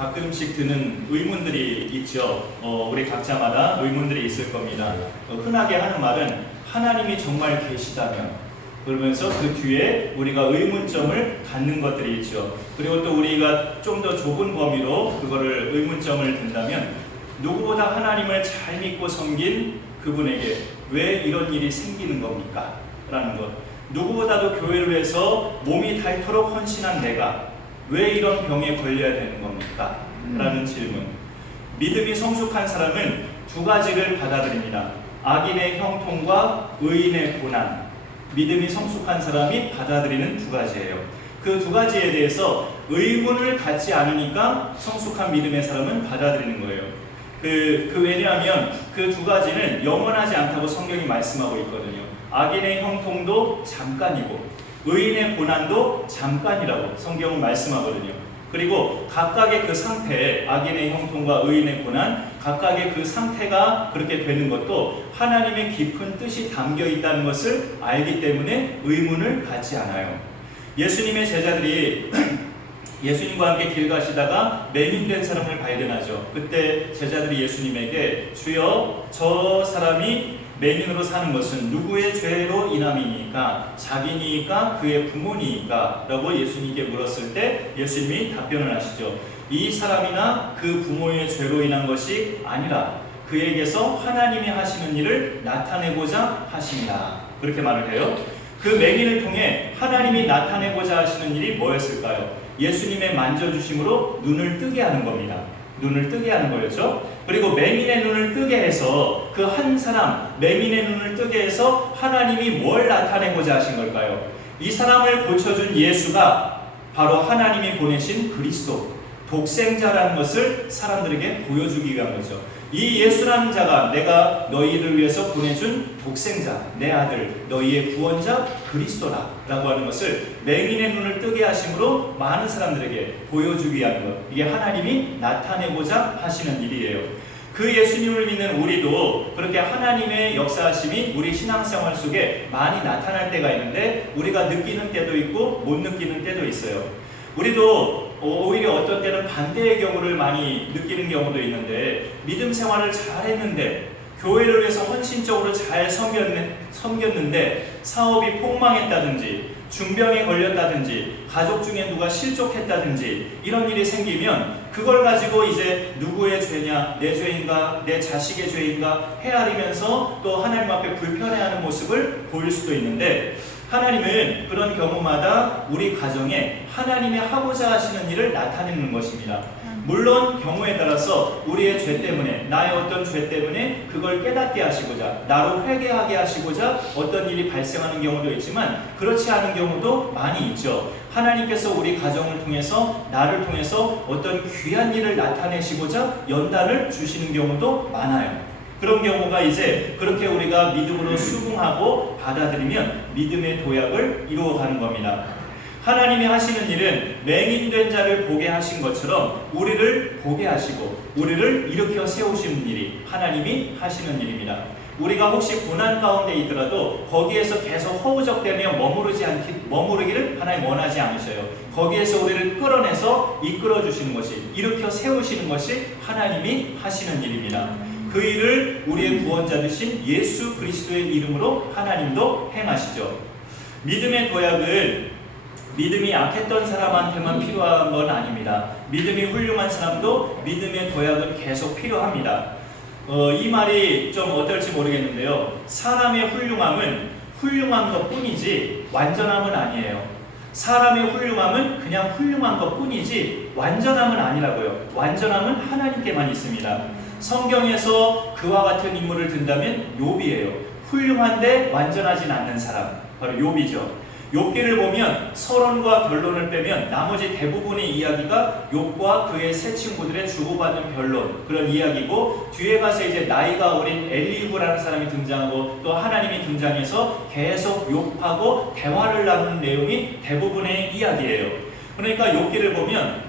가끔씩 드는 의문들이 있죠. 우리 각자마다 의문들이 있을 겁니다. 흔하게 하는 말은 하나님이 정말 계시다면, 그러면서 그 뒤에 우리가 의문점을 갖는 것들이 있죠. 그리고 또 우리가 좀 더 좁은 범위로 그거를 의문점을 든다면, 누구보다 하나님을 잘 믿고 섬긴 그분에게 왜 이런 일이 생기는 겁니까? 라는 것. 누구보다도 교회를 위해서 몸이 닳도록 헌신한 내가 왜 이런 병에 걸려야 되는 겁니까? 라는 질문. 믿음이 성숙한 사람은 두 가지를 받아들입니다. 악인의 형통과 의인의 고난. 믿음이 성숙한 사람이 받아들이는 두 가지예요. 그 두 가지에 대해서 의문을 갖지 않으니까 성숙한 믿음의 사람은 받아들이는 거예요. 왜냐하면 그 두 가지는 영원하지 않다고 성경이 말씀하고 있거든요. 악인의 형통도 잠깐이고 의인의 고난도 잠깐이라고 성경은 말씀하거든요. 그리고 각각의 그 상태, 악인의 형통과 의인의 고난, 각각의 그 상태가 그렇게 되는 것도 하나님의 깊은 뜻이 담겨 있다는 것을 알기 때문에 의문을 갖지 않아요. 예수님의 제자들이 예수님과 함께 길 가시다가 맹인된 사람을 발견하죠. 그때 제자들이 예수님에게 주여, 저 사람이 맹인으로 사는 것은 누구의 죄로 인함이니까? 자기니까? 그의 부모니까? 라고 예수님께 물었을 때 예수님이 답변을 하시죠. 이 사람이나 그 부모의 죄로 인한 것이 아니라 그에게서 하나님이 하시는 일을 나타내고자 하신다. 그렇게 말을 해요. 그 맹인을 통해 하나님이 나타내고자 하시는 일이 뭐였을까요? 예수님의 만져주심으로 눈을 뜨게 하는 겁니다. 눈을 뜨게 하는 거였죠. 그리고 맹인의 눈을 뜨게 해서 그 한 사람, 맹인의 눈을 뜨게 해서 하나님이 뭘 나타내고자 하신 걸까요? 이 사람을 고쳐준 예수가 바로 하나님이 보내신 그리스도, 독생자라는 것을 사람들에게 보여주기 위한 거죠. 이 예수라는 자가 내가 너희를 위해서 보내준 독생자, 내 아들, 너희의 구원자 그리스도라 라고 하는 것을 맹인의 눈을 뜨게 하심으로 많은 사람들에게 보여주기 위한 것, 이게 하나님이 나타내고자 하시는 일이에요. 그 예수님을 믿는 우리도 그렇게 하나님의 역사하심이 우리 신앙생활 속에 많이 나타날 때가 있는데, 우리가 느끼는 때도 있고 못 느끼는 때도 있어요. 우리도 오히려 어떤 때는 반대의 경우를 많이 느끼는 경우도 있는데, 믿음 생활을 잘 했는데, 교회를 위해서 헌신적으로 잘 섬겼는데 사업이 폭망했다든지 중병에 걸렸다든지 가족 중에 누가 실족했다든지 이런 일이 생기면 그걸 가지고 이제 누구의 죄냐, 내 죄인가, 내 자식의 죄인가 헤아리면서 또 하나님 앞에 불편해하는 모습을 보일 수도 있는데, 하나님은 그런 경우마다 우리 가정에 하나님이 하고자 하시는 일을 나타내는 것입니다. 물론 경우에 따라서 우리의 죄 때문에, 나의 어떤 죄 때문에 그걸 깨닫게 하시고자, 나로 회개하게 하시고자 어떤 일이 발생하는 경우도 있지만 그렇지 않은 경우도 많이 있죠. 하나님께서 우리 가정을 통해서, 나를 통해서 어떤 귀한 일을 나타내시고자 연단을 주시는 경우도 많아요. 그런 경우가 이제 그렇게 우리가 믿음으로 수긍하고 받아들이면 믿음의 도약을 이루어가는 겁니다. 하나님이 하시는 일은 맹인된 자를 보게 하신 것처럼 우리를 보게 하시고 우리를 일으켜 세우시는 일이 하나님이 하시는 일입니다. 우리가 혹시 고난 가운데 있더라도 거기에서 계속 허우적대며 머무르기를 하나님 원하지 않으셔요. 거기에서 우리를 끌어내서 이끌어 주시는 것이, 일으켜 세우시는 것이 하나님이 하시는 일입니다. 그 일을 우리의 구원자 되신 예수 그리스도의 이름으로 하나님도 행하시죠. 믿음의 도약은 믿음이 약했던 사람한테만 필요한 건 아닙니다. 믿음이 훌륭한 사람도 믿음의 도약은 계속 필요합니다. 이 말이 좀 어떨지 모르겠는데요. 사람의 훌륭함은 훌륭한 것 뿐이지 완전함은 아니에요. 사람의 훌륭함은 그냥 훌륭한 것 뿐이지 완전함은 아니라고요. 완전함은 하나님께만 있습니다. 성경에서 그와 같은 인물을 든다면 욥이에요. 훌륭한데 완전하진 않는 사람, 바로 욥이죠. 욥기를 보면 서론과 변론을 빼면 나머지 대부분의 이야기가 욥과 그의 세 친구들의 주고받는 변론, 그런 이야기고, 뒤에 가서 이제 나이가 어린 엘리후라는 사람이 등장하고 또 하나님이 등장해서 계속 욥하고 대화를 나누는 내용이 대부분의 이야기예요. 그러니까 욥기를 보면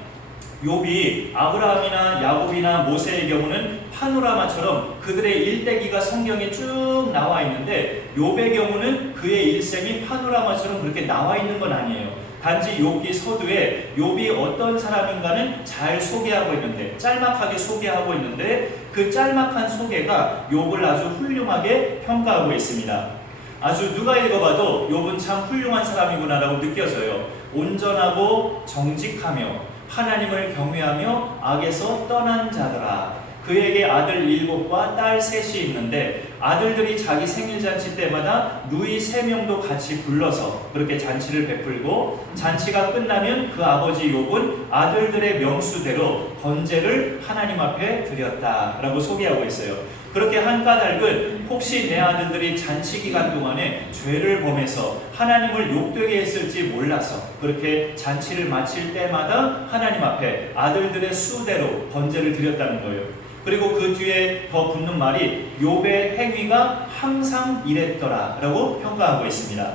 욥이 아브라함이나 야곱이나 모세의 경우는 파노라마처럼 그들의 일대기가 성경에 쭉 나와 있는데, 욥의 경우는 그의 일생이 파노라마처럼 그렇게 나와 있는 건 아니에요. 단지 욥기 서두에 욥이 어떤 사람인가는 잘 소개하고 있는데, 짤막하게 소개하고 있는데, 그 짤막한 소개가 욥을 아주 훌륭하게 평가하고 있습니다. 아주 누가 읽어봐도 욥은 참 훌륭한 사람이구나라고 느껴져요. 온전하고 정직하며 하나님을 경외하며 악에서 떠난 자더라. 그에게 아들 7과 딸 3이 있는데 아들들이 자기 생일잔치 때마다 누이 3명도 같이 불러서 그렇게 잔치를 베풀고, 잔치가 끝나면 그 아버지 욥은 아들들의 명수대로 번제를 하나님 앞에 드렸다라고 소개하고 있어요. 그렇게 한 까닭은 혹시 내 아들들이 잔치 기간 동안에 죄를 범해서 하나님을 욕되게 했을지 몰라서 그렇게 잔치를 마칠 때마다 하나님 앞에 아들들의 수대로 번제를 드렸다는 거예요. 그리고 그 뒤에 더 붙는 말이 욥의 행위가 항상 이랬더라 라고 평가하고 있습니다.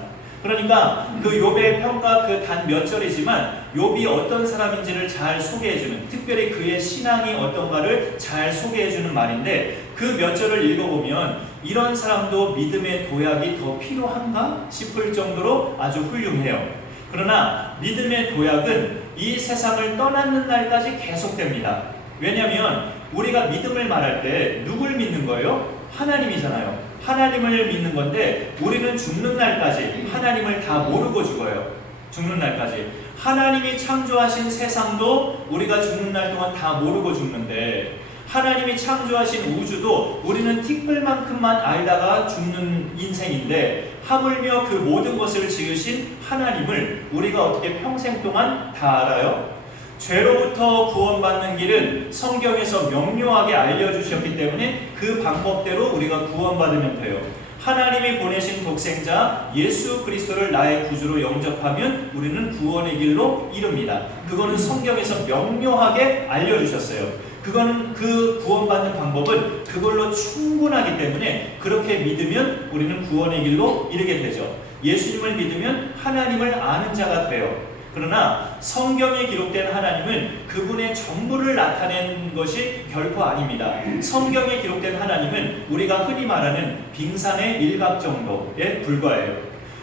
그러니까 그 욥의 평가 그 단 몇 절이지만 욥이 어떤 사람인지를 잘 소개해주는, 특별히 그의 신앙이 어떤가를 잘 소개해주는 말인데, 그 몇 절을 읽어보면 이런 사람도 믿음의 도약이 더 필요한가 싶을 정도로 아주 훌륭해요. 그러나 믿음의 도약은 이 세상을 떠나는 날까지 계속됩니다. 왜냐하면 우리가 믿음을 말할 때 누굴 믿는 거예요? 하나님이잖아요. 하나님을 믿는 건데 우리는 죽는 날까지 하나님을 다 모르고 죽어요. 죽는 날까지. 하나님이 창조하신 세상도 우리가 죽는 날 동안 다 모르고 죽는데, 하나님이 창조하신 우주도 우리는 티끌만큼만 알다가 죽는 인생인데, 하물며 그 모든 것을 지으신 하나님을 우리가 어떻게 평생 동안 다 알아요? 죄로부터 구원받는 길은 성경에서 명료하게 알려주셨기 때문에 그 방법대로 우리가 구원받으면 돼요. 하나님이 보내신 독생자 예수 그리스도를 나의 구주로 영접하면 우리는 구원의 길로 이릅니다. 그거는 성경에서 명료하게 알려주셨어요. 그거는 그 구원받는 방법은 그걸로 충분하기 때문에 그렇게 믿으면 우리는 구원의 길로 이르게 되죠. 예수님을 믿으면 하나님을 아는 자가 돼요. 그러나 성경에 기록된 하나님은 그분의 전부를 나타낸 것이 결코 아닙니다. 성경에 기록된 하나님은 우리가 흔히 말하는 빙산의 일각 정도에 불과해요.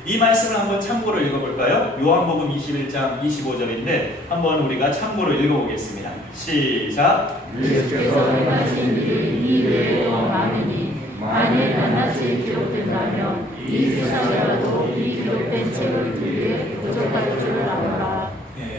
이 말씀을 한번 참고로 읽어볼까요? 요한복음 21장 25절인데 한번 우리가 참고로 읽어보겠습니다. 시작! 예수께서 행하신 일이 이외에 많으니 만일 낱낱이 기록된다면 이 세상이라도 이 기록된 책을 들기에 부족할 줄 알아라.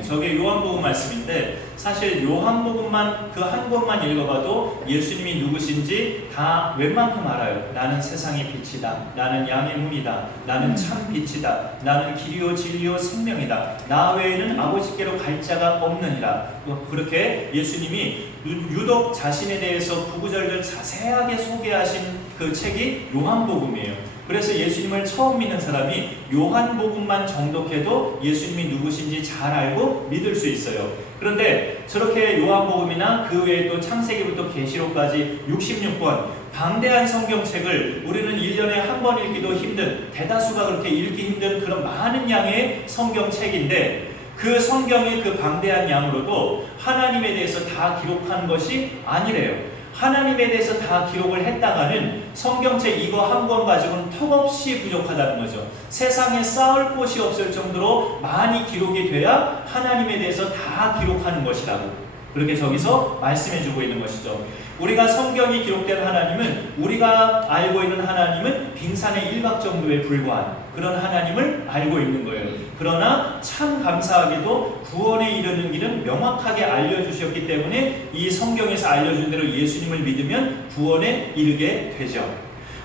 저게 요한복음 말씀인데 사실 요한복음만 그 한 권만 읽어봐도 예수님이 누구신지 다 웬만큼 알아요. 나는 세상의 빛이다. 나는 양의 문이다. 나는 참 빛이다. 나는 길이요 진리요 생명이다. 나 외에는 아버지께로 갈 자가 없느니라. 그렇게 예수님이 유독 자신에 대해서 구구절절 자세하게 소개하신 그 책이 요한복음이에요. 그래서 예수님을 처음 믿는 사람이 요한복음만 정독해도 예수님이 누구신지 잘 알고 믿을 수 있어요. 그런데 저렇게 요한복음이나 그 외에 또 창세기부터 계시록까지 66권 방대한 성경책을 우리는 1년에 한 번 읽기도 힘든, 대다수가 그렇게 읽기 힘든 그런 많은 양의 성경책인데, 그 성경의 그 방대한 양으로도 하나님에 대해서 다 기록한 것이 아니래요. 하나님에 대해서 다 기록을 했다가는 성경책 이거 한 권 가지고는 턱없이 부족하다는 거죠. 세상에 쌓을 곳이 없을 정도로 많이 기록이 돼야 하나님에 대해서 다 기록하는 것이라고 그렇게 저기서 말씀해주고 있는 것이죠. 우리가 성경이 기록된 하나님은, 우리가 알고 있는 하나님은 빙산의 일각 정도에 불과한 그런 하나님을 알고 있는 거예요. 그러나 참 감사하게도 구원에 이르는 길은 명확하게 알려주셨기 때문에 이 성경에서 알려준 대로 예수님을 믿으면 구원에 이르게 되죠.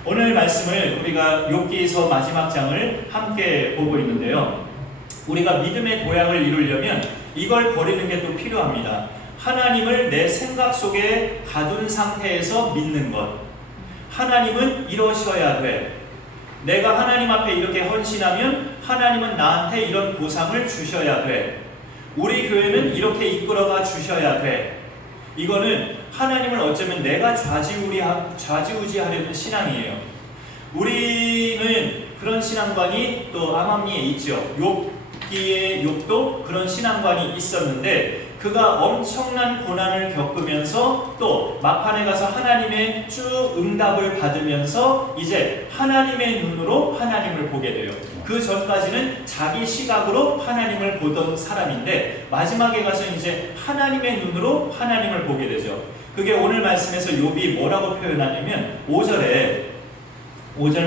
오늘 말씀을 우리가 욥기서 마지막 장을 함께 보고 있는데요. 우리가 믿음의 도약을 이루려면 이걸 버리는 게 또 필요합니다. 하나님을 내 생각 속에 가둔 상태에서 믿는 것. 하나님은 이러셔야 돼. 내가 하나님 앞에 이렇게 헌신하면 하나님은 나한테 이런 보상을 주셔야 돼. 우리 교회는 이렇게 이끌어가 주셔야 돼. 이거는 하나님을 어쩌면 내가 좌지우지하려는 신앙이에요. 우리는 그런 신앙관이 또 암암리에 있죠. 욥기의 욥도 그런 신앙관이 있었는데 그가 엄청난 고난을 겪으면서 또 막판에 가서 하나님의 쭉 응답을 받으면서 이제 하나님의 눈으로 하나님을 보게 돼요. 그 전까지는 자기 시각으로 하나님을 보던 사람인데 마지막에 가서 이제 하나님의 눈으로 하나님을 보게 되죠. 그게 오늘 말씀에서 욥이 뭐라고 표현하냐면 5절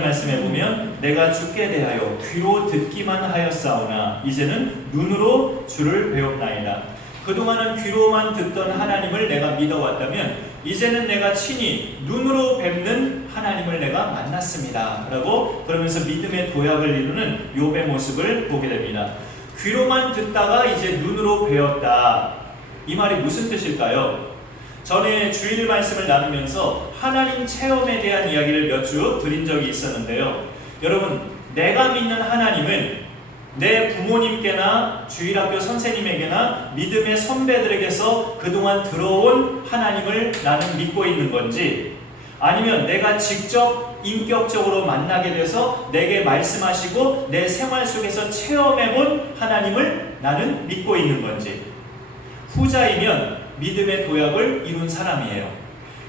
말씀에 보면 내가 주께 대하여 귀로 듣기만 하였사오나 이제는 눈으로 주를 배웠나이다. 그동안은 귀로만 듣던 하나님을 내가 믿어왔다면 이제는 내가 친히 눈으로 뵙는 하나님을 내가 만났습니다 라고 그러면서 믿음의 도약을 이루는 욥의 모습을 보게 됩니다. 귀로만 듣다가 이제 눈으로 배웠다. 이 말이 무슨 뜻일까요? 전에 주일 말씀을 나누면서 하나님 체험에 대한 이야기를 몇 주 드린 적이 있었는데요. 여러분, 내가 믿는 하나님은 내 부모님께나 주일학교 선생님에게나 믿음의 선배들에게서 그동안 들어온 하나님을 나는 믿고 있는 건지, 아니면 내가 직접 인격적으로 만나게 돼서 내게 말씀하시고 내 생활 속에서 체험해본 하나님을 나는 믿고 있는 건지, 후자이면 믿음의 도약을 이룬 사람이에요.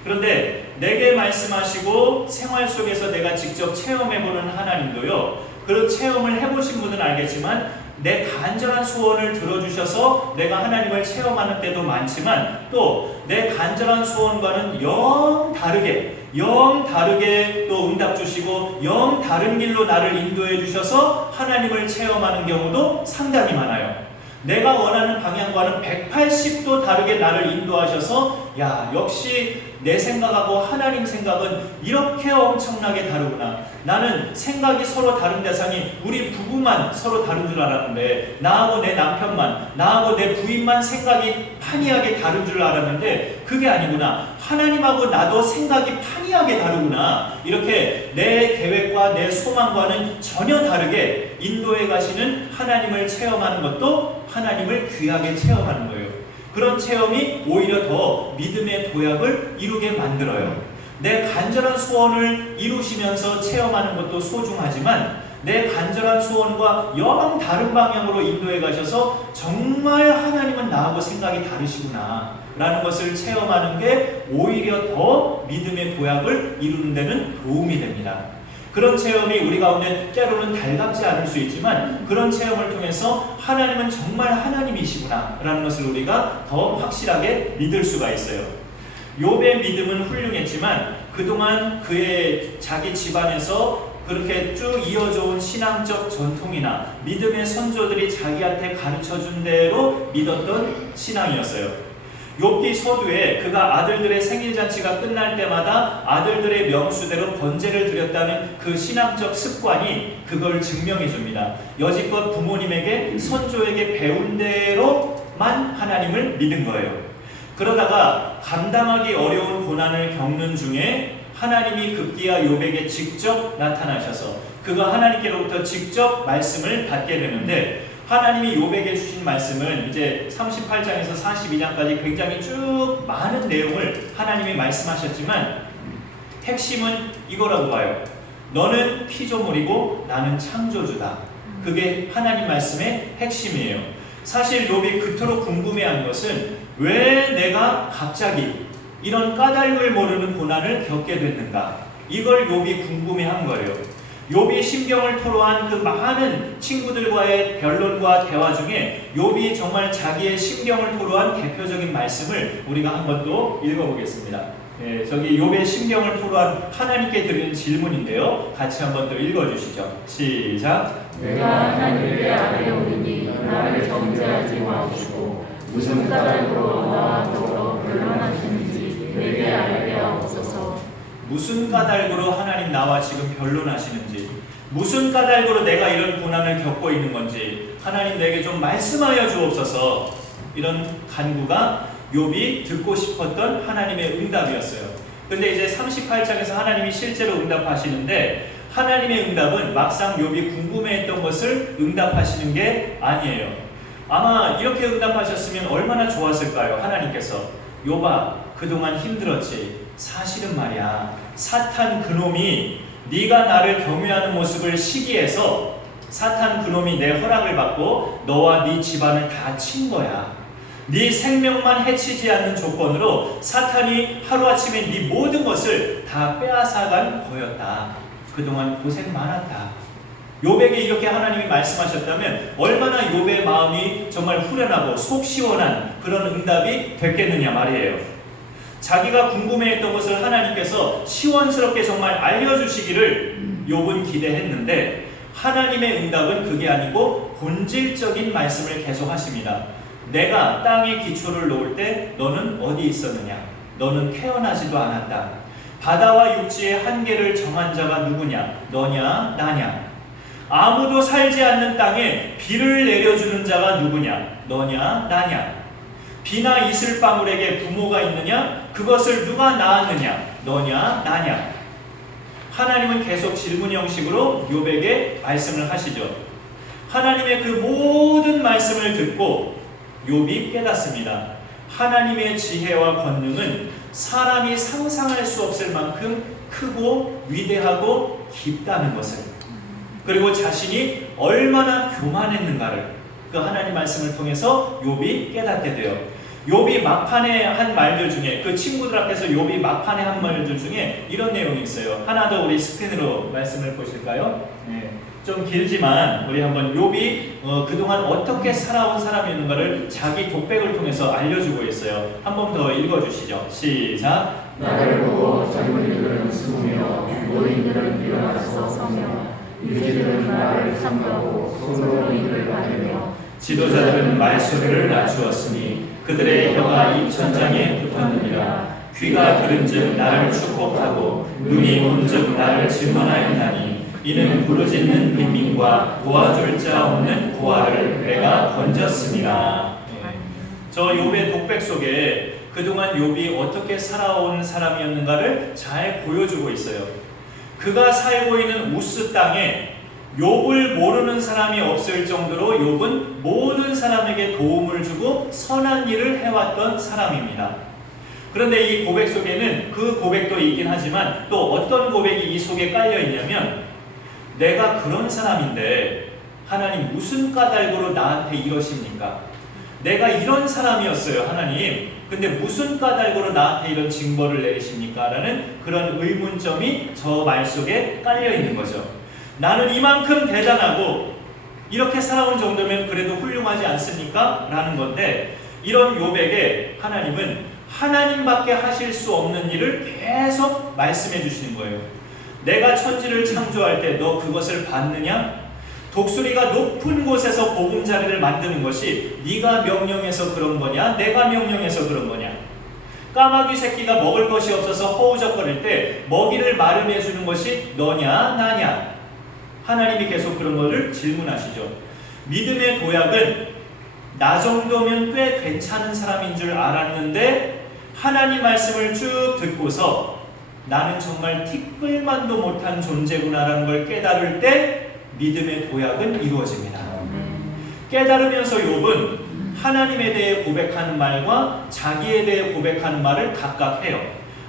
그런데 내게 말씀하시고 생활 속에서 내가 직접 체험해보는 하나님도요, 그런 체험을 해보신 분은 알겠지만 내 간절한 소원을 들어주셔서 내가 하나님을 체험하는 때도 많지만 또 내 간절한 소원과는 영 다르게 또 응답 주시고 영 다른 길로 나를 인도해 주셔서 하나님을 체험하는 경우도 상당히 많아요. 내가 원하는 방향과는 180도 다르게 나를 인도하셔서 야, 역시 내 생각하고 하나님 생각은 이렇게 엄청나게 다르구나. 나는 생각이 서로 다른 대상이 우리 부부만 서로 다른 줄 알았는데, 나하고 내 남편만, 나하고 내 부인만 생각이 판이하게 다른 줄 알았는데 그게 아니구나. 하나님하고 나도 생각이 판이하게 다르구나. 이렇게 내 계획과 내 소망과는 전혀 다르게 인도해 가시는 하나님을 체험하는 것도 하나님을 귀하게 체험하는 거예요. 그런 체험이 오히려 더 믿음의 도약을 이루게 만들어요. 내 간절한 소원을 이루시면서 체험하는 것도 소중하지만 내 간절한 소원과 영 다른 방향으로 인도해 가셔서 정말 하나님은 나하고 생각이 다르시구나 라는 것을 체험하는 게 오히려 더 믿음의 도약을 이루는 데는 도움이 됩니다. 그런 체험이 우리 가운데 때로는 달갑지 않을 수 있지만 그런 체험을 통해서 하나님은 정말 하나님이시구나 라는 것을 우리가 더 확실하게 믿을 수가 있어요. 욥의 믿음은 훌륭했지만 그동안 그의 자기 집안에서 그렇게 쭉 이어져온 신앙적 전통이나 믿음의 선조들이 자기한테 가르쳐준 대로 믿었던 신앙이었어요. 욥기 서두에 그가 아들들의 생일잔치가 끝날 때마다 아들들의 명수대로 번제를 드렸다는 그 신앙적 습관이 그걸 증명해 줍니다. 여지껏 부모님에게 선조에게 배운 대로만 하나님을 믿은 거예요. 그러다가 감당하기 어려운 고난을 겪는 중에 하나님이 급기야 욥에게 직접 나타나셔서 그가 하나님께로부터 직접 말씀을 받게 되는데, 하나님이 욥에게 주신 말씀은 이제 38장에서 42장까지 굉장히 쭉 많은 내용을 하나님이 말씀하셨지만 핵심은 이거라고 봐요. 너는 피조물이고 나는 창조주다. 그게 하나님 말씀의 핵심이에요. 사실 욥이 그토록 궁금해한 것은 왜 내가 갑자기 이런 까닭을 모르는 고난을 겪게 됐는가, 이걸 욥이 궁금해한 거예요. 욥이 심경을 토로한 그 많은 친구들과의 변론과 대화 중에 욥이 정말 자기의 심경을 토로한 대표적인 말씀을 우리가 한번 또 읽어보겠습니다. 저기 욥의 심경을 토로한 하나님께 드리는 질문인데요. 같이 한번 또 읽어주시죠. 시작. 내가 하나님께 아뢰오니 나를 정죄하지 마옵시고 무슨 까닭으로 나와 더불어 변론하시는지 내게 알게 하옵소서. 무슨 까닭으로 하나님 나와 지금 변론하시는지, 무슨 까닭으로 내가 이런 고난을 겪고 있는 건지 하나님 내게 좀 말씀하여 주옵소서. 이런 간구가 욥이 듣고 싶었던 하나님의 응답이었어요. 근데 이제 38장에서 하나님이 실제로 응답하시는데 하나님의 응답은 막상 욥이 궁금해했던 것을 응답하시는 게 아니에요. 아마 이렇게 응답하셨으면 얼마나 좋았을까요? 하나님께서 욥아, 그동안 힘들었지. 사실은 말이야, 사탄 그놈이 네가 나를 경외하는 모습을 시기해서 사탄 그놈이 내 허락을 받고 너와 네 집안을 다 친 거야. 네 생명만 해치지 않는 조건으로 사탄이 하루아침에 네 모든 것을 다 빼앗아간 거였다. 그동안 고생 많았다. 욥에게 이렇게 하나님이 말씀하셨다면 얼마나 욥의 마음이 정말 후련하고 속 시원한 그런 응답이 됐겠느냐 말이에요. 자기가 궁금해했던 것을 하나님께서 시원스럽게 정말 알려주시기를 욥은 기대했는데 하나님의 응답은 그게 아니고 본질적인 말씀을 계속 하십니다. 내가 땅에 기초를 놓을 때 너는 어디 있었느냐? 너는 태어나지도 않았다. 바다와 육지의 한계를 정한 자가 누구냐? 너냐? 나냐? 아무도 살지 않는 땅에 비를 내려주는 자가 누구냐? 너냐? 나냐? 비나 이슬방울에게 부모가 있느냐? 그것을 누가 낳았느냐? 너냐? 나냐? 하나님은 계속 질문 형식으로 욥에게 말씀을 하시죠. 하나님의 그 모든 말씀을 듣고 욥이 깨닫습니다. 하나님의 지혜와 권능은 사람이 상상할 수 없을 만큼 크고 위대하고 깊다는 것을, 그리고 자신이 얼마나 교만했는가를 그 하나님 말씀을 통해서 욥이 깨닫게 돼요. 욥이 막판에 한 말들 중에, 그 친구들 앞에서 욥이 막판에 한 말들 중에 이런 내용이 있어요. 하나 더 우리 스크린으로 말씀을 보실까요? 네. 좀 길지만 우리 한번 욥이 그동안 어떻게 살아온 사람이었는가를 자기 독백을 통해서 알려주고 있어요. 한 번 더 읽어주시죠. 시작. 나를 보고 젊은이들은 숨으며 노인들은 일어나서 서며 유지들은 말을 삼가고 손으로 입을 가리며 지도자들은 말소리를 낮추었으니 그들의 혀가 입천장에 붙었느니라. 귀가 들은즉 나를 축복하고 눈이 본즉 나를 질문하였나니 이는 부르짖는 빈민과 도와줄 자 없는 고아를 내가 건졌습니다. 저 욥의 독백 속에 그동안 욥이 어떻게 살아온 사람이었는가를 잘 보여주고 있어요. 그가 살고 있는 우스 땅에 욥을 모르는 사람이 없을 정도로 욥은 모든 사람에게 도움을 주고 선한 일을 해왔던 사람입니다. 그런데 이 고백 속에는 그 고백도 있긴 하지만 또 어떤 고백이 이 속에 깔려 있냐면, 내가 그런 사람인데 하나님 무슨 까닭으로 나한테 이러십니까? 내가 이런 사람이었어요 하나님, 근데 무슨 까닭으로 나한테 이런 징벌을 내리십니까? 라는 그런 의문점이 저 말 속에 깔려 있는 거죠. 나는 이만큼 대단하고 이렇게 살아온 정도면 그래도 훌륭하지 않습니까? 라는 건데, 이런 욥에게 하나님은 하나님밖에 하실 수 없는 일을 계속 말씀해 주시는 거예요. 내가 천지를 창조할 때 너 그것을 봤느냐? 독수리가 높은 곳에서 보금자리를 만드는 것이 네가 명령해서 그런 거냐? 내가 명령해서 그런 거냐? 까마귀 새끼가 먹을 것이 없어서 허우적거릴 때 먹이를 마련해 주는 것이 너냐? 나냐? 하나님이 계속 그런 것을 질문하시죠. 믿음의 도약은 나 정도면 꽤 괜찮은 사람인 줄 알았는데 하나님 말씀을 쭉 듣고서 나는 정말 티끌만도 못한 존재구나라는 걸 깨달을 때 믿음의 도약은 이루어집니다. 깨달으면서 욥은 하나님에 대해 고백하는 말과 자기에 대해 고백하는 말을 각각 해요.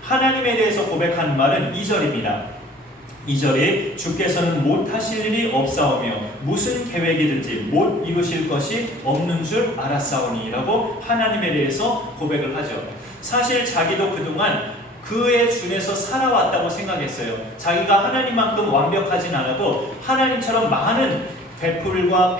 하나님에 대해서 고백하는 말은 2절입니다. 2절에 주께서는 못하실 일이 없사오며 무슨 계획이든지 못 이루실 것이 없는 줄 알았사오니 라고 하나님에 대해서 고백을 하죠. 사실 자기도 그동안 그의 준에서 살아왔다고 생각했어요. 자기가 하나님만큼 완벽하진 않아도 하나님처럼 많은 베풀과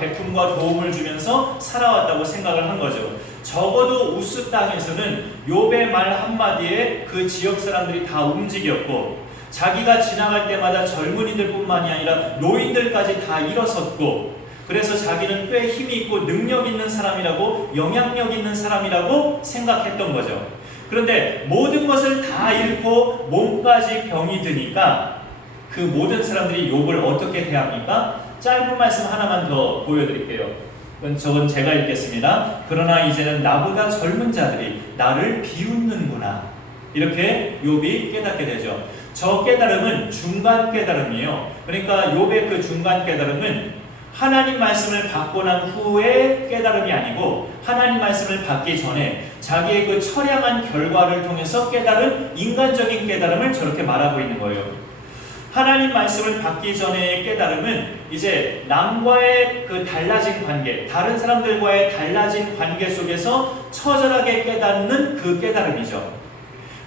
도움을 주면서 살아왔다고 생각을 한 거죠. 적어도 우스 땅에서는 욥의 말 한마디에 그 지역 사람들이 다 움직였고, 자기가 지나갈 때마다 젊은이들 뿐만이 아니라 노인들까지 다 일어섰고, 그래서 자기는 꽤 힘이 있고 능력 있는 사람이라고, 영향력 있는 사람이라고 생각했던 거죠. 그런데 모든 것을 다 잃고 몸까지 병이 드니까 그 모든 사람들이 욥을 어떻게 대합니까? 짧은 말씀 하나만 더 보여드릴게요. 저건 제가 읽겠습니다. 그러나 이제는 나보다 젊은 자들이 나를 비웃는구나. 이렇게 욥이 깨닫게 되죠. 저 깨달음은 중간 깨달음이에요. 그러니까 욥의 그 중간 깨달음은 하나님 말씀을 받고 난 후에 깨달음이 아니고 하나님 말씀을 받기 전에 자기의 그 처량한 결과를 통해서 깨달은 인간적인 깨달음을 저렇게 말하고 있는 거예요. 하나님 말씀을 받기 전의 깨달음은 이제 남과의 그 달라진 관계, 다른 사람들과의 달라진 관계 속에서 처절하게 깨닫는 그 깨달음이죠.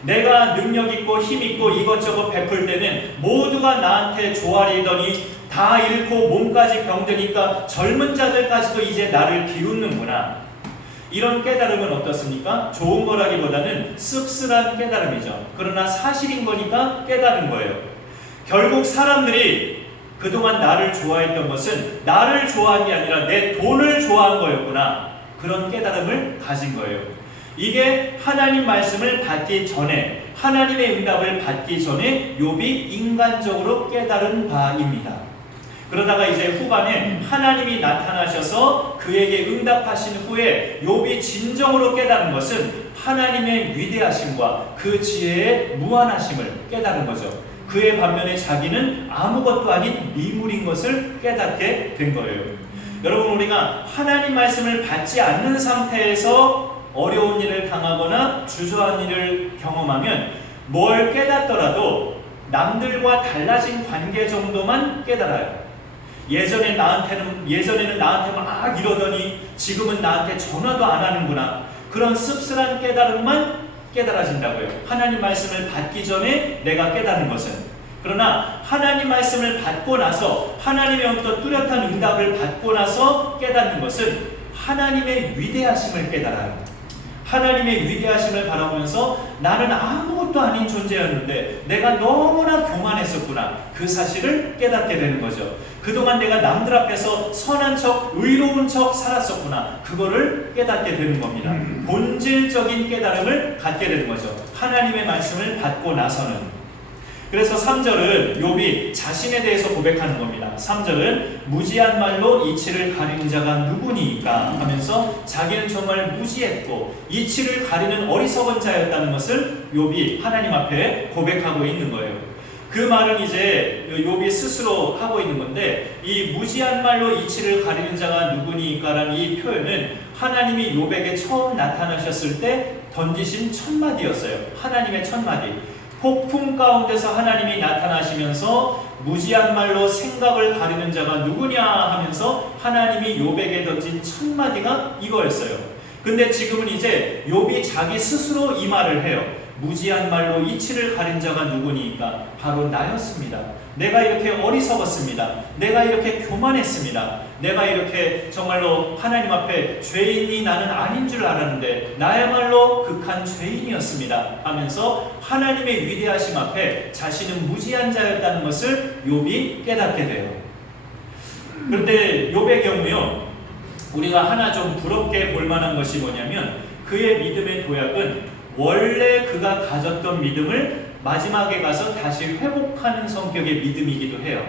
내가 능력 있고 힘 있고 이것저것 베풀 때는 모두가 나한테 조아리더니 다 잃고 몸까지 병드니까 젊은 자들까지도 이제 나를 비웃는구나. 이런 깨달음은 어떻습니까? 좋은 거라기보다는 씁쓸한 깨달음이죠. 그러나 사실인 거니까 깨달은 거예요. 결국 사람들이 그동안 나를 좋아했던 것은 나를 좋아한 게 아니라 내 돈을 좋아한 거였구나. 그런 깨달음을 가진 거예요. 이게 하나님 말씀을 받기 전에, 하나님의 응답을 받기 전에 욥이 인간적으로 깨달은 바입니다. 그러다가 이제 후반에 하나님이 나타나셔서 그에게 응답하신 후에 욥이 진정으로 깨달은 것은 하나님의 위대하심과 그 지혜의 무한하심을 깨달은 거죠. 그의 반면에 자기는 아무것도 아닌 미물인 것을 깨닫게 된 거예요. 여러분, 우리가 하나님 말씀을 받지 않는 상태에서 어려운 일을 당하거나 주저한 일을 경험하면 뭘 깨닫더라도 남들과 달라진 관계 정도만 깨달아요. 예전에는 나한테 막 이러더니 지금은 나한테 전화도 안 하는구나. 그런 씁쓸한 깨달음만 깨달아진다고요. 하나님 말씀을 받기 전에 내가 깨닫는 것은. 그러나 하나님 말씀을 받고 나서 하나님의 뚜렷한 응답을 받고 나서 깨닫는 것은 하나님의 위대하심을 깨달아요. 하나님의 위대하심을 바라보면서 나는 아무것도 아닌 존재였는데 내가 너무나 교만했었구나. 그 사실을 깨닫게 되는 거죠. 그동안 내가 남들 앞에서 선한 척, 의로운 척 살았었구나. 그거를 깨닫게 되는 겁니다. 본질적인 깨달음을 갖게 되는 거죠. 하나님의 말씀을 받고 나서는. 그래서 3절은 욥이 자신에 대해서 고백하는 겁니다. 3절은 무지한 말로 이치를 가리는 자가 누구니까 하면서 자기는 정말 무지했고 이치를 가리는 어리석은 자였다는 것을 욥이 하나님 앞에 고백하고 있는 거예요. 그 말은 이제 욥이 스스로 하고 있는 건데, 이 무지한 말로 이치를 가리는 자가 누구니까 라는 이 표현은 하나님이 욥에게 처음 나타나셨을 때 던지신 첫마디였어요. 하나님의 첫마디. 폭풍 가운데서 하나님이 나타나시면서 무지한 말로 생각을 가리는 자가 누구냐 하면서 하나님이 욥에게 던진 첫마디가 이거였어요. 근데 지금은 이제 욥이 자기 스스로 이 말을 해요. 무지한 말로 이치를 가린 자가 누구니까 바로 나였습니다. 내가 이렇게 어리석었습니다. 내가 이렇게 교만했습니다. 내가 이렇게 정말로 하나님 앞에 죄인이 나는 아닌 줄 알았는데 나야말로 극한 죄인이었습니다 하면서 하나님의 위대하심 앞에 자신은 무지한 자였다는 것을 욥이 깨닫게 돼요. 그런데 욥의 경우요, 우리가 하나 좀 부럽게 볼 만한 것이 뭐냐면 그의 믿음의 도약은 원래 그가 가졌던 믿음을 마지막에 가서 다시 회복하는 성격의 믿음이기도 해요.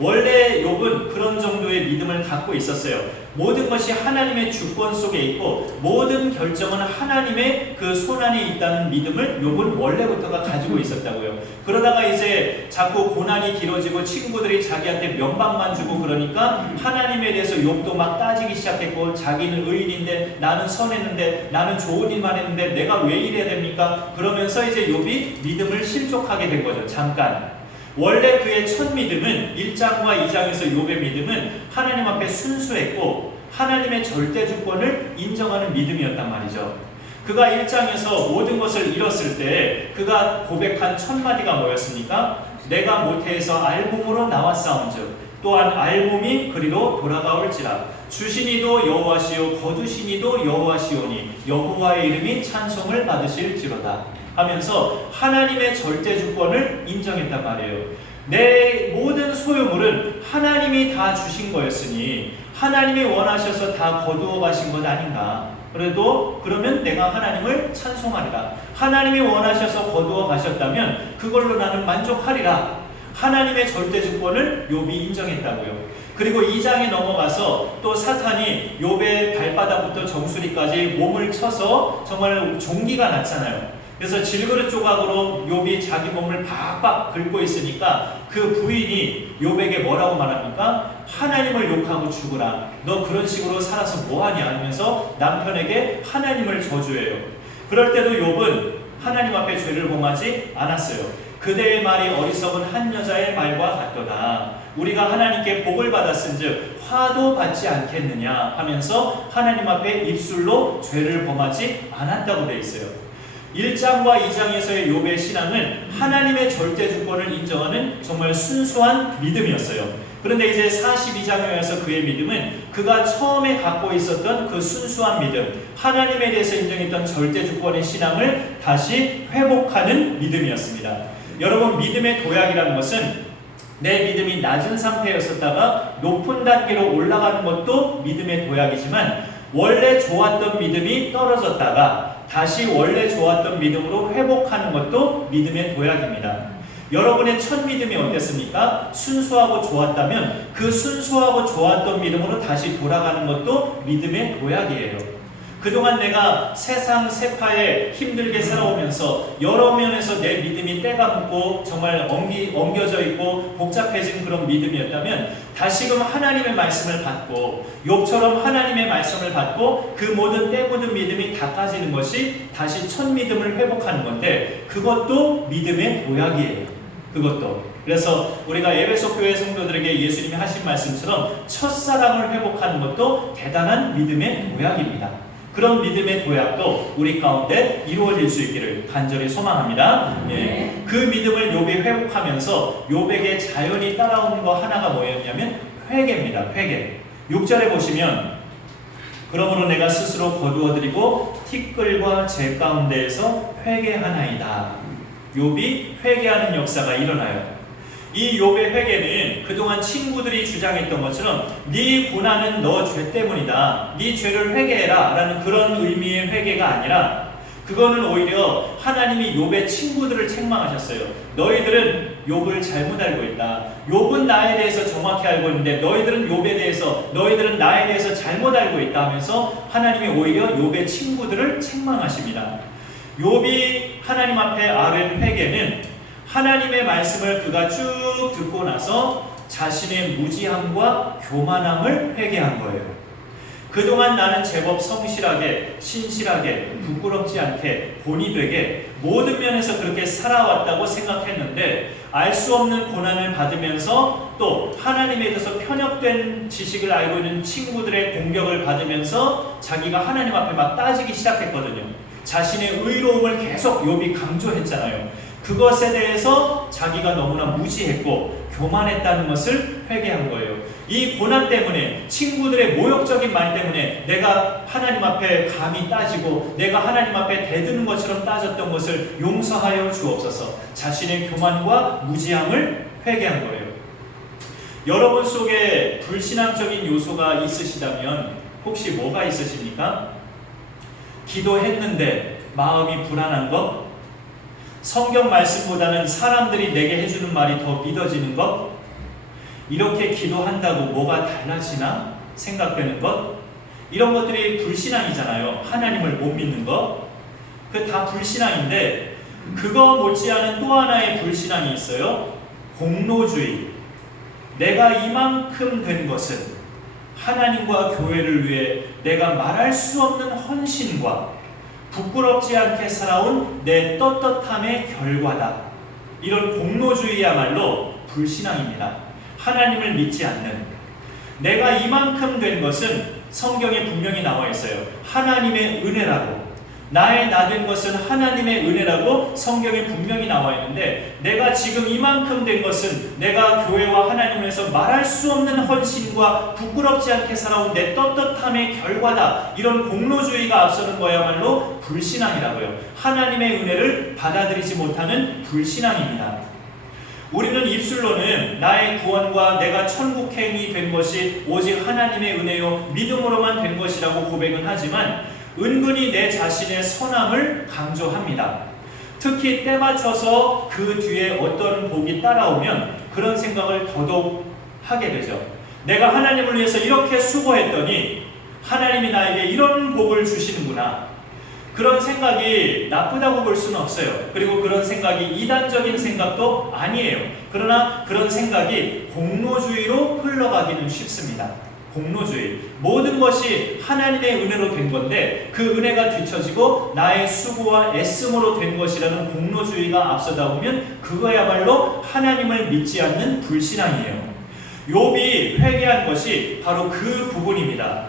원래 욥은 그런 정도의 믿음을 갖고 있었어요. 모든 것이 하나님의 주권 속에 있고 모든 결정은 하나님의 그 손안에 있다는 믿음을 욥은 원래부터가 가지고 있었다고요. 그러다가 이제 자꾸 고난이 길어지고 친구들이 자기한테 면박만 주고 그러니까 하나님에 대해서 욥도 막 따지기 시작했고, 자기는 의인인데 나는 선했는데 나는 좋은 일만 했는데 내가 왜 이래야 됩니까? 그러면서 이제 욥이 믿음을 실족하게 된 거죠. 잠깐. 원래 그의 첫 믿음은 1장과 2장에서 욥의 믿음은 하나님 앞에 순수했고 하나님의 절대 주권을 인정하는 믿음이었단 말이죠. 그가 1장에서 모든 것을 잃었을 때 그가 고백한 첫 마디가 뭐였습니까? 내가 모태에서 알몸으로 나왔사온즉 또한 알몸이 그리로 돌아가올지라 주신 이도 여호와시요 거두신 이도 여호와시오니 여호와의 이름이 찬송을 받으실지로다 하면서 하나님의 절대 주권을 인정했단 말이에요. 내 모든 소유물은 하나님이 다 주신 거였으니 하나님이 원하셔서 다 거두어 가신 것 아닌가. 그러면 내가 하나님을 찬송하리라. 하나님이 원하셔서 거두어 가셨다면 그걸로 나는 만족하리라. 하나님의 절대 주권을 욥이 인정했다고요. 그리고 2장에 넘어가서 또 사탄이 욥의 발바닥부터 정수리까지 몸을 쳐서 정말 종기가 났잖아요. 그래서 질그릇 조각으로 욥이 자기 몸을 박박 긁고 있으니까 그 부인이 욥에게 뭐라고 말합니까? 하나님을 욕하고 죽으라. 너 그런 식으로 살아서 뭐하냐 하면서 남편에게 하나님을 저주해요. 그럴 때도 욥은 하나님 앞에 죄를 범하지 않았어요. 그대의 말이 어리석은 한 여자의 말과 같도다. 우리가 하나님께 복을 받았은즉 화도 받지 않겠느냐 하면서 하나님 앞에 입술로 죄를 범하지 않았다고 되어 있어요. 1장과 2장에서의 욥의 신앙은 하나님의 절대 주권을 인정하는 정말 순수한 믿음이었어요. 그런데 이제 42장에 와서 그의 믿음은 그가 처음에 갖고 있었던 그 순수한 믿음, 하나님에 대해서 인정했던 절대 주권의 신앙을 다시 회복하는 믿음이었습니다. 여러분, 믿음의 도약이라는 것은 내 믿음이 낮은 상태였었다가 높은 단계로 올라가는 것도 믿음의 도약이지만, 원래 좋았던 믿음이 떨어졌다가 다시 원래 좋았던 믿음으로 회복하는 것도 믿음의 도약입니다. 여러분의 첫 믿음이 어땠습니까? 순수하고 좋았다면 그 순수하고 좋았던 믿음으로 다시 돌아가는 것도 믿음의 도약이에요. 그동안 내가 세상 세파에 힘들게 살아오면서 여러 면에서 내 믿음이 때가 묻고 정말 엉겨져 있고 복잡해진 그런 믿음이었다면, 다시금 하나님의 말씀을 받고 욥처럼 하나님의 말씀을 받고 그 모든 때 묻은 믿음이 닦아지는 것이 다시 첫 믿음을 회복하는 건데, 그것도 믿음의 도약이에요. 그것도. 그래서 우리가 에베소 교회 성도들에게 예수님이 하신 말씀처럼 첫사랑을 회복하는 것도 대단한 믿음의 도약입니다. 그런 믿음의 도약도 우리 가운데 이루어질 수 있기를 간절히 소망합니다. 예. 그 믿음을 욥이 회복하면서 욥에게 자연히 따라오는 거 하나가 뭐였냐면 회개입니다. 회개. 6절에 보시면, 그러므로 내가 스스로 거두어드리고 티끌과 재 가운데에서 회개하나이다. 욥이 회개하는 역사가 일어나요. 이 욥의 회개는 그동안 친구들이 주장했던 것처럼 네 고난은 너 죄 때문이다, 네 죄를 회개해라 라는 그런 의미의 회개가 아니라, 그거는 오히려 하나님이 욥의 친구들을 책망하셨어요. 너희들은 욥을 잘못 알고 있다. 욥은 나에 대해서 정확히 알고 있는데 너희들은 나에 대해서 잘못 알고 있다 하면서 하나님이 오히려 욥의 친구들을 책망하십니다. 욥이 하나님 앞에 아뢰는 회개는 하나님의 말씀을 그가 쭉 듣고 나서 자신의 무지함과 교만함을 회개한 거예요. 그동안 나는 제법 성실하게, 신실하게, 부끄럽지 않게, 본이 되게 모든 면에서 그렇게 살아왔다고 생각했는데, 알 수 없는 고난을 받으면서 또 하나님에 대해서 편협된 지식을 알고 있는 친구들의 공격을 받으면서 자기가 하나님 앞에 막 따지기 시작했거든요. 자신의 의로움을 계속 욥이 강조했잖아요. 그것에 대해서 자기가 너무나 무지했고 교만했다는 것을 회개한 거예요. 이 고난 때문에, 친구들의 모욕적인 말 때문에 내가 하나님 앞에 감히 따지고 내가 하나님 앞에 대드는 것처럼 따졌던 것을 용서하여 주옵소서. 자신의 교만과 무지함을 회개한 거예요. 여러분 속에 불신앙적인 요소가 있으시다면 혹시 뭐가 있으십니까? 기도했는데 마음이 불안한 것? 성경 말씀보다는 사람들이 내게 해주는 말이 더 믿어지는 것? 이렇게 기도한다고 뭐가 달라지나 생각되는 것? 이런 것들이 불신앙이잖아요. 하나님을 못 믿는 것. 그 다 불신앙인데, 그거 못지않은 또 하나의 불신앙이 있어요. 공로주의. 내가 이만큼 된 것은 하나님과 교회를 위해 내가 말할 수 없는 헌신과 부끄럽지 않게 살아온 내 떳떳함의 결과다. 이런 공로주의야말로 불신앙입니다. 하나님을 믿지 않는. 내가 이만큼 된 것은 성경에 분명히 나와 있어요. 하나님의 은혜라고. 나의 나 된 것은 하나님의 은혜라고 성경에 분명히 나와 있는데, 내가 지금 이만큼 된 것은 내가 교회와 하나님을 위해서 말할 수 없는 헌신과 부끄럽지 않게 살아온 내 떳떳함의 결과다. 이런 공로주의가 앞서는 거야말로 불신앙이라고요. 하나님의 은혜를 받아들이지 못하는 불신앙입니다. 우리는 입술로는 나의 구원과 내가 천국행이 된 것이 오직 하나님의 은혜요 믿음으로만 된 것이라고 고백은 하지만, 은근히 내 자신의 선함을 강조합니다. 특히 때 맞춰서 그 뒤에 어떤 복이 따라오면 그런 생각을 더더욱 하게 되죠. 내가 하나님을 위해서 이렇게 수고했더니 하나님이 나에게 이런 복을 주시는구나. 그런 생각이 나쁘다고 볼 수는 없어요. 그리고 그런 생각이 이단적인 생각도 아니에요. 그러나 그런 생각이 공로주의로 흘러가기는 쉽습니다. 공로주의. 모든 것이 하나님의 은혜로 된 건데 그 은혜가 뒤처지고 나의 수고와 애씀으로 된 것이라는 공로주의가 앞서다 보면 그거야말로 하나님을 믿지 않는 불신앙이에요. 욥이 회개한 것이 바로 그 부분입니다.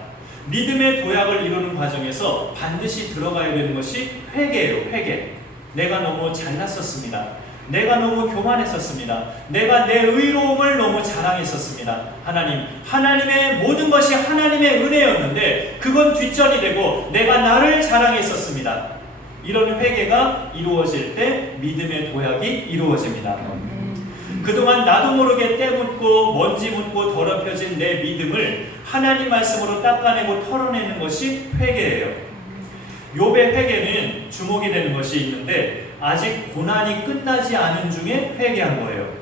믿음의 도약을 이루는 과정에서 반드시 들어가야 되는 것이 회개예요. 회개. 내가 너무 잘났었습니다. 내가 너무 교만했었습니다. 내가 내 의로움을 너무 자랑했었습니다. 하나님의 모든 것이 하나님의 은혜였는데 그건 뒷전이 되고 내가 나를 자랑했었습니다. 이런 회개가 이루어질 때 믿음의 도약이 이루어집니다. 그동안 나도 모르게 때묻고 먼지 묻고 더럽혀진 내 믿음을 하나님 말씀으로 닦아내고 털어내는 것이 회개예요. 욥의 회개는 주목이 되는 것이 있는데 아직 고난이 끝나지 않은 중에 회개한 거예요.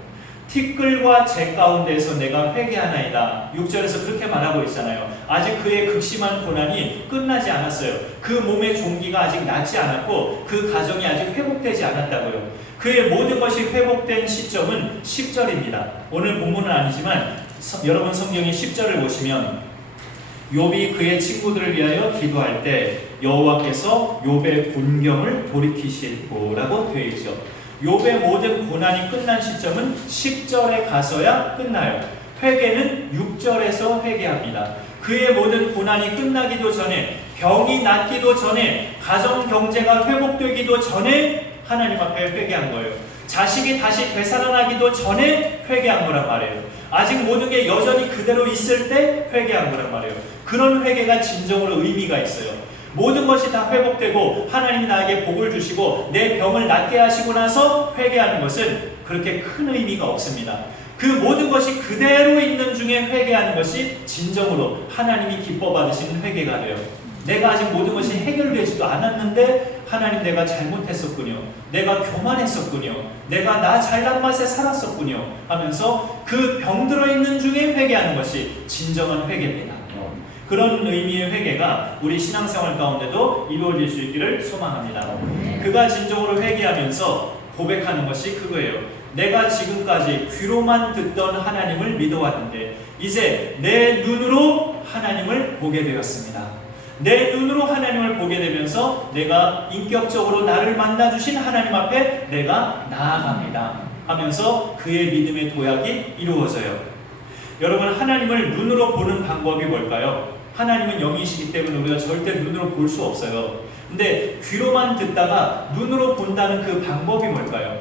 티끌과 재 가운데서 내가 회개하나이다. 6절에서 그렇게 말하고 있잖아요. 아직 그의 극심한 고난이 끝나지 않았어요. 그 몸의 종기가 아직 낫지 않았고 그 가정이 아직 회복되지 않았다고요. 그의 모든 것이 회복된 시점은 10절입니다. 오늘 본문은 아니지만 여러분 성경의 10절을 보시면 욥이 그의 친구들을 위하여 기도할 때 여호와께서 욥의 곤경을 돌이키시고라고 되어 있죠. 욥의 모든 고난이 끝난 시점은 10절에 가서야 끝나요. 회개는 6절에서 회개합니다. 그의 모든 고난이 끝나기도 전에, 병이 낫기도 전에, 가정 경제가 회복되기도 전에 하나님 앞에 회개한 거예요. 자식이 다시 되살아나기도 전에 회개한 거란 말이에요. 아직 모든 게 여전히 그대로 있을 때 회개한 거란 말이에요. 그런 회개가 진정으로 의미가 있어요. 모든 것이 다 회복되고 하나님이 나에게 복을 주시고 내 병을 낫게 하시고 나서 회개하는 것은 그렇게 큰 의미가 없습니다. 그 모든 것이 그대로 있는 중에 회개하는 것이 진정으로 하나님이 기뻐 받으시는 회개가 돼요. 내가 아직 모든 것이 해결되지도 않았는데 하나님 내가 잘못했었군요. 내가 교만했었군요. 내가 나 잘난 맛에 살았었군요. 하면서 그 병 들어있는 중에 회개하는 것이 진정한 회개입니다. 그런 의미의 회개가 우리 신앙생활 가운데도 이루어질 수 있기를 소망합니다. 그가 진정으로 회개하면서 고백하는 것이 그거예요. 내가 지금까지 귀로만 듣던 하나님을 믿어왔는데 이제 내 눈으로 하나님을 보게 되었습니다. 내 눈으로 하나님을 보게 되면서 내가 인격적으로 나를 만나주신 하나님 앞에 내가 나아갑니다 하면서 그의 믿음의 도약이 이루어져요. 여러분, 하나님을 눈으로 보는 방법이 뭘까요? 하나님은 영이시기 때문에 우리가 절대 눈으로 볼 수 없어요. 근데 귀로만 듣다가 눈으로 본다는 그 방법이 뭘까요?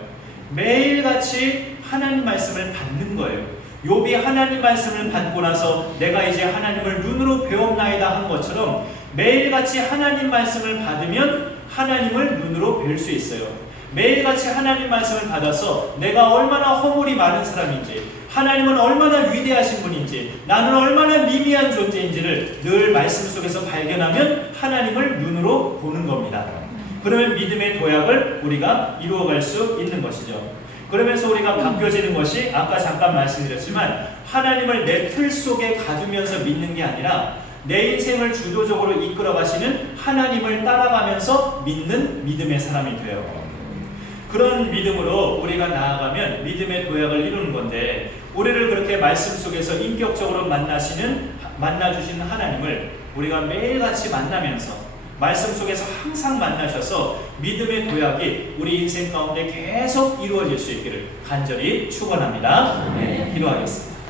매일같이 하나님 말씀을 받는 거예요. 욥이 하나님 말씀을 받고 나서 내가 이제 하나님을 눈으로 배웠나이다 한 것처럼 매일같이 하나님 말씀을 받으면 하나님을 눈으로 뵐 수 있어요. 매일같이 하나님 말씀을 받아서 내가 얼마나 허물이 많은 사람인지, 하나님은 얼마나 위대하신 분인지, 나는 얼마나 미미한 존재인지를 늘 말씀 속에서 발견하면 하나님을 눈으로 보는 겁니다. 그러면 믿음의 도약을 우리가 이루어갈 수 있는 것이죠. 그러면서 우리가 바뀌어지는 것이 아까 잠깐 말씀드렸지만 하나님을 내 틀 속에 가두면서 믿는 게 아니라 내 인생을 주도적으로 이끌어 가시는 하나님을 따라가면서 믿는 믿음의 사람이 돼요. 그런 믿음으로 우리가 나아가면 믿음의 도약을 이루는 건데, 우리를 그렇게 말씀 속에서 인격적으로 만나주시는 하나님을 우리가 매일같이 만나면서 말씀 속에서 항상 만나셔서 믿음의 도약이 우리 인생 가운데 계속 이루어질 수 있기를 간절히 축원합니다. 네, 기도하겠습니다.